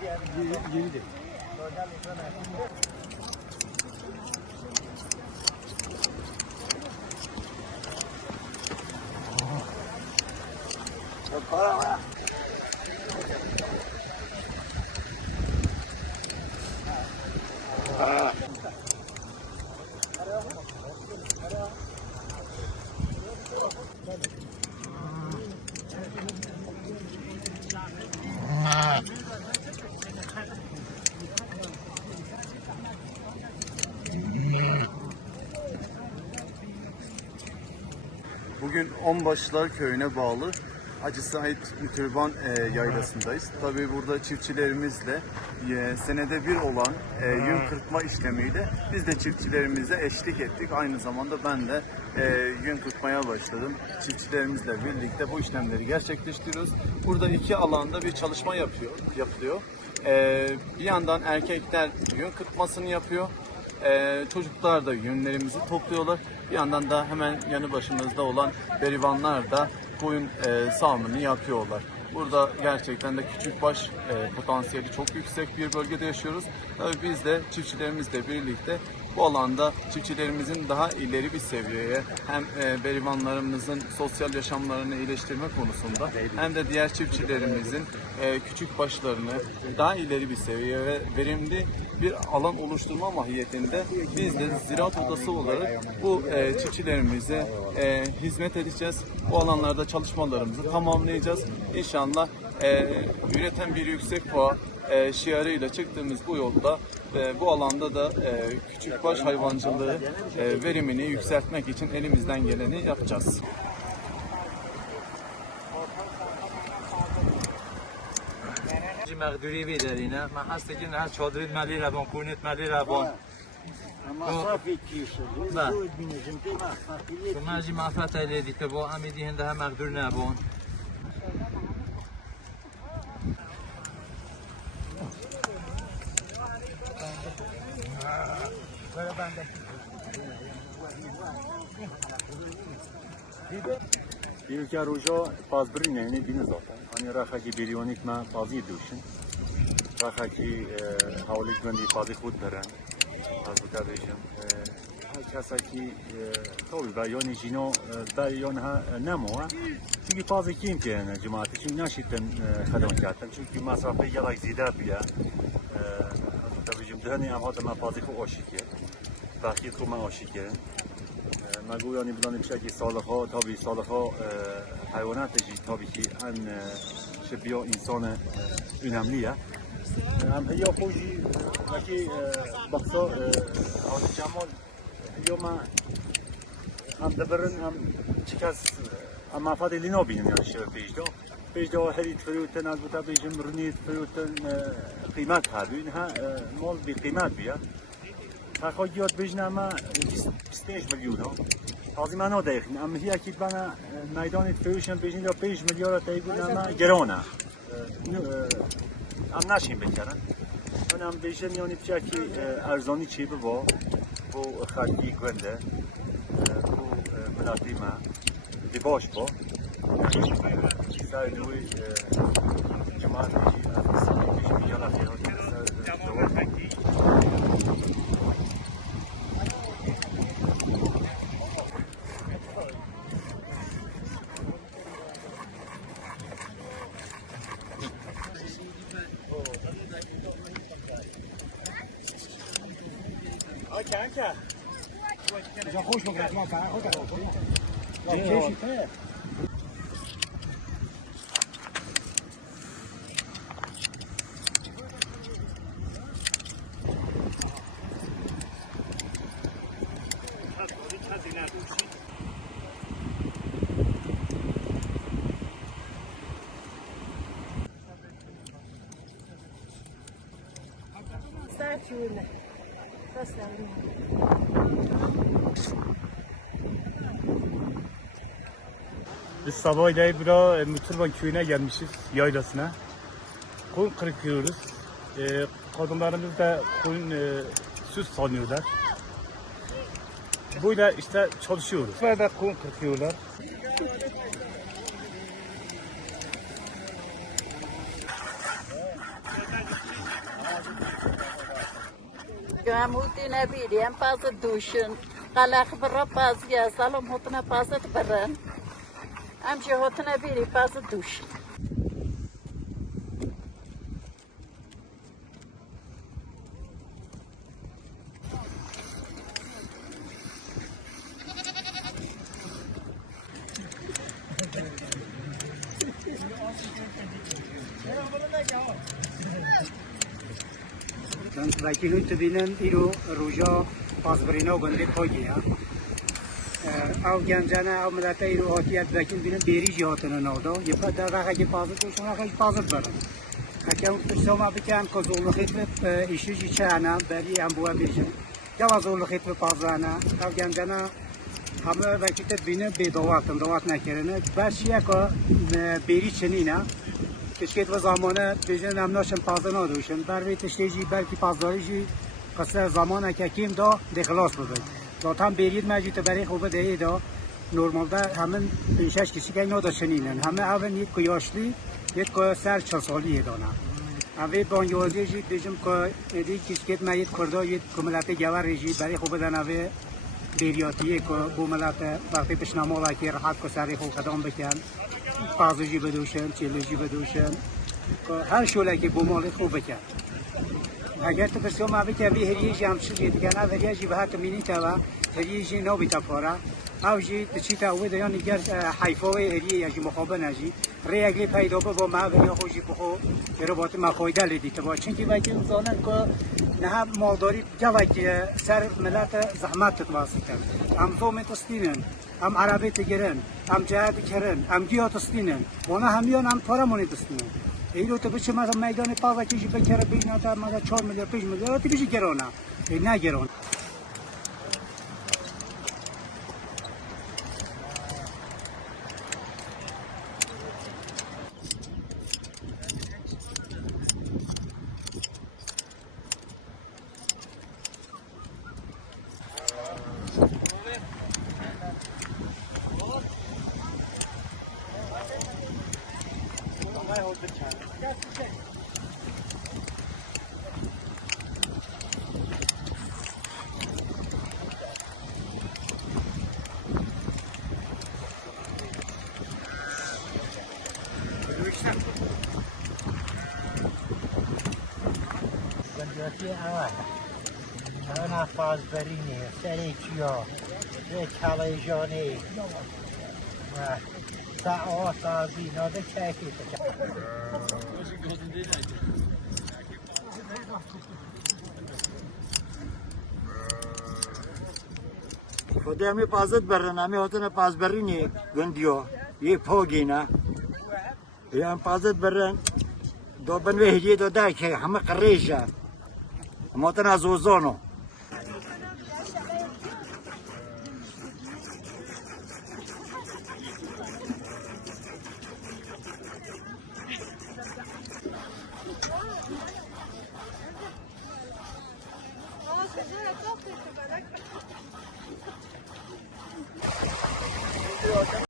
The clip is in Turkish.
девять Bugün Onbaşılar Köyü'ne bağlı Hacı Said Mütürban e, yaylasındayız. Tabii burada çiftçilerimizle e, senede bir olan e, yün kırpma işlemiyle biz de çiftçilerimize eşlik ettik. Aynı zamanda ben de e, yün kırpmaya başladım. Çiftçilerimizle birlikte bu işlemleri gerçekleştiriyoruz. Burada iki alanda bir çalışma yapıyor, yapılıyor. E, bir yandan erkekler yün kırpmasını yapıyor. Ee, çocuklar da yünlerimizi topluyorlar. Bir yandan da hemen yanı başımızda olan berivanlar da koyun e, sağımını yapıyorlar. Burada gerçekten de küçükbaş e, potansiyeli çok yüksek bir bölgede yaşıyoruz. Tabii biz de çiftçilerimizle birlikte bu alanda çiftçilerimizin daha ileri bir seviyeye hem e, berivanlarımızın sosyal yaşamlarını iyileştirme konusunda hem de diğer çiftçilerimizin e, küçük başlarını daha ileri bir seviyeye ve verimli bir alan oluşturma mahiyetinde biz de Ziraat Odası olarak bu e, çiftçilerimize hizmet edeceğiz. Bu alanlarda çalışmalarımızı tamamlayacağız. İnşallah üreten bir yüksek puan e, şiarıyla çıktığımız bu yolda e, bu alanda da e, küçükbaş hayvancılığı e, verimini yükseltmek için elimizden geleni yapacağız. جی مقدوری بی دارینه من هسته که نه چادرید ملی ربان کونیت ملی ربان مصرفی کی شده؟ بله. بود بینیدیم که مصرفی تو من جی مفت ایلی که با امیدی هنده هم مقدور نبان Ilka roja pazbirin yani bini zaten. Hani rakhaki biryonik ma pazı duşun. Rakhaki havalik bendi pazı khud daran. Pazı kadejim. Her kasa ki tabi ve yani jino ve yani ha nemo ha. Çünkü pazı kim ki yani cemaati çünkü naşitten khadam katan. Çünkü masrafı yalak zida biya. Tabi cimdani ama da ma pazı khu oşikiye. Tahkik khu تحقیق کو معاشی کرن مگو یعنی بدان بشکی سالها تابی سالها حیوانات جی تابی که هن شبیا انسان اونملیه هم هیا خوشی وکی بخصا حال جمال هیا ما هم دبرن هم چکس هم مفاد لینا بینیم یعنی شب پیجدا پیجدا هرید تفریوتن از بوتا بیجم رونی تفریوتن قیمت ها این ها مال بی قیمت بیه. Така јот бежнама 25 ها Тази мана дехни, ама хија кит бана најдонит фејушен бежни до 5 милиона тај гудама герона. ам نشین بکرن منم بیشن یعنی بچه اکی ارزانی چی ببا بو خرکی گونده بو ملاتی ما دی باش با سر نوی Saçını. Tasarım. Biz sabahleyin bura Mütürban köyüne gelmişiz yaylasına. Koyun kırpıyoruz. Ee, kadınlarımız da koyun e, süt sanıyorlar. Böyle işte çalışıyoruz. Böyle koyun gamutine birien pas duşun. Kalak bira pas ya salom hotuna pas et birin. Amca hotuna biri pas duşun. vaki hûn dibînin îro roja pasbirîna û gundê Tojê ya. Ew gencane ew mileta îro hatiye vekîl bînin bêrî jî hatine navda yê xwe der rexekê pazir koşin rexe jî pazir birin. Heke ew pirsoma bikin ku zorlixê bi îşî jî çi hene berî em bi we bêjin. Gela zorlixê bi pazir hene ew gencane hemû تشکیل و زمانه بیشتر نمناشم پازده نداشتن بر تشکیجی بلکی پازداریجی. قصه که کیم دا دخلاص ببین هم برید مجید برای خوب دهی دا. نرمال ده همین پنشش کسی که اینا داشتنینن. همه اول یک کیاشلی یک که سر چل سالی دانه. اوی بانیوازی جی دیجم که ایدی کسکت ما یک کرده یک کملت گوار ریجی برای خوب دن اوی بیریاتیه که بو ملت وقتی پشنامالا که راحت که سری خوب قدام بکن. پازجی بدوشن چلوجی بدوشن هر شولکی بمال خوب بکن. اگر تو پسیو ما بکن بی هریجی هم چیزی دیگه نه هریجی به حتی مینی تا و هریجی نو بیتا پارا او جی چی تا اوه دیان نگر حیفا و هریه یا جی مخابه نجی. ری اگلی پیدا با ما و یا خوشی بخو. رباط مخایده لیدی با. چون که باید زانن که نه مالداری جوکی سر ملت زحمت تتواسی کرد امزوم تستینن ام عربی تگرن ام جهت کرن ام گیات استینن وانا همیان ام پارا مونی تستینن. این رو تو بچه مثلا میدان پاوکیشی بکره بین تا مثلا 4 میلیارد 5 میلیارد بیشی گرانه. نه گرانه گنجاتی اول چند فاز برینه سری چیا یک کلیجانی سعا سازی ناده چکی خود همی پازد برن همی هاتن پاز برینه گندیو یه پاگینه یه هم پازد برن دو بنوه هجی دو ده که همه قریشه Motena Zuzono.